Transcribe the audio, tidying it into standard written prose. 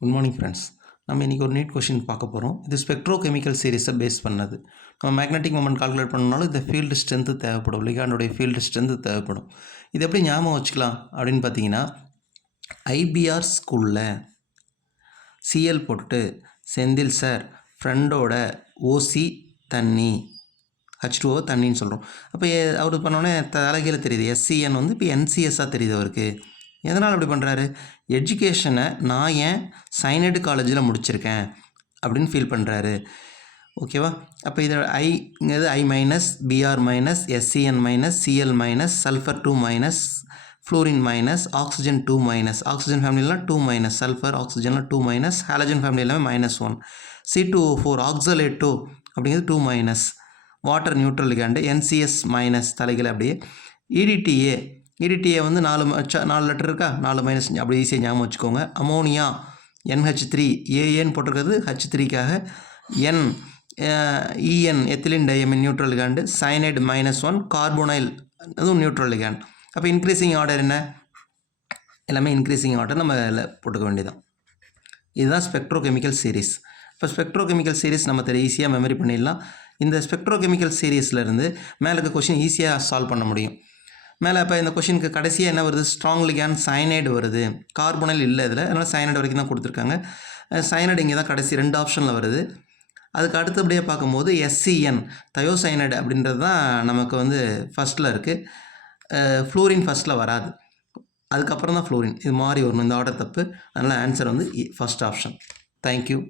Good morning friends. நம்ம இன்றைக்கி ஒரு நீட் கொஷின் பார்க்க போகிறோம். இது ஸ்பெக்ட்ரோ கெமிக்கல் சீரிஸை பேஸ் பண்ணது. நம்ம மேக்னெட்டிக் மொமெண்ட் கால்குலேட் பண்ணனாலும் இந்த ஃபீல்டு ஸ்ட்ரென்த்து தேவைப்படும், லிகாண்டோடைய ஃபீல்டு ஸ்ட்ரென்த்து தேவைப்படும். இது எப்படி ஞாபகம் வச்சுக்கலாம் அப்படின்னு பார்த்தீங்கன்னா, ஐபிஆர் ஸ்கூலில் சிஎல் போட்டுட்டு செந்தில் சார் ஃப்ரெண்டோட ஓசி தண்ணி H2O தண்ணின்னு சொல்கிறோம். அப்போ அவர் பண்ணோடனே தலைகீழ தெரியுது, எஸ்சிஎன் வந்து இப்போ என்சிஎஸ்ஸாக தெரியுது அவருக்கு. எதனால் அப்படி பண்ணுறாரு? எஜுகேஷனை நான் ஏன் சைனைடு காலேஜில் முடிச்சிருக்கேன் அப்படின்னு ஃபீல் பண்ணுறாரு. ஓகேவா? அப்போ இதை ஐங்கிறது I minus, Br minus, SCN minus, Cl minus, sulphur 2 minus, fluorine minus, oxygen 2 minus, oxygen ஃபேமிலிலாம் 2 மைனஸ், சல்ஃபர் ஆக்சிஜன்லாம் 2 மைனஸ், ஹாலஜன் ஃபேமிலி எல்லாமே -1, C2O4 ஆக்சலேட் 2 அப்படிங்கிறது 2 minus, water neutral ligand NCS minus தலைகள் அப்படியே. EDTA வந்து 4 லெட்டர் இருக்கா, 4 மைனஸ் அப்படி ஈஸியாக ஞாபகம் வச்சுக்கோங்க. அமோனியா NH3 ஏஏன்னு போட்டிருக்கிறது H3க்காக, EN ethylene diamine neutral ligand, cyanide -1, carbonyl அதுவும் நியூட்ரல் லிகாண்ட். அப்போ இன்க்ரீசிங் ஆர்டர் என்ன? எல்லாமே இன்க்ரீசிங் ஆர்டர் நம்ம இதில் போட்டுக்க வேண்டியதான். இதுதான் ஸ்பெக்ட்ரோ கெமிக்கல் சீரீஸ். இப்போ ஸ்பெக்ட்ரோ கெமிக்கல் சீரீஸ் நம்ம ஈஸியாக மெமரி பண்ணிடலாம். இந்த ஸ்பெக்ட்ரோ கெமிக்கல் சீரீஸ்லேருந்து மேலே இருக்க கொஷின் ஈஸியாக சால்வ் பண்ண முடியும். மேலே இப்போ இந்த கொஷினுக்கு கடைசியாக என்ன வருது? ஸ்ட்ராங் லிகாண்ட் சைனைடு வருது, கார்போனைல் இல்லை இதில், அதனால் சைனைடு வரைக்கும் தான் கொடுத்துருக்காங்க. சைனைடு இங்கே தான் கடைசி 2 ஆப்ஷனில் வருது. அதுக்கு அடுத்தபடியாக பார்க்கும்போது SCN தயோசைனைடு அப்படின்றது தான் நமக்கு வந்து ஃபஸ்ட்டில் இருக்குது. ஃப்ளூரின் ஃபஸ்ட்டில் வராது, அதுக்கப்புறம் தான் ஃப்ளூரின். இது மாதிரி வரணும், இந்த ஆர்டர் தப்பு. அதனால் ஆன்சர் வந்து ஃபஸ்ட் ஆப்ஷன். தேங்க்யூ.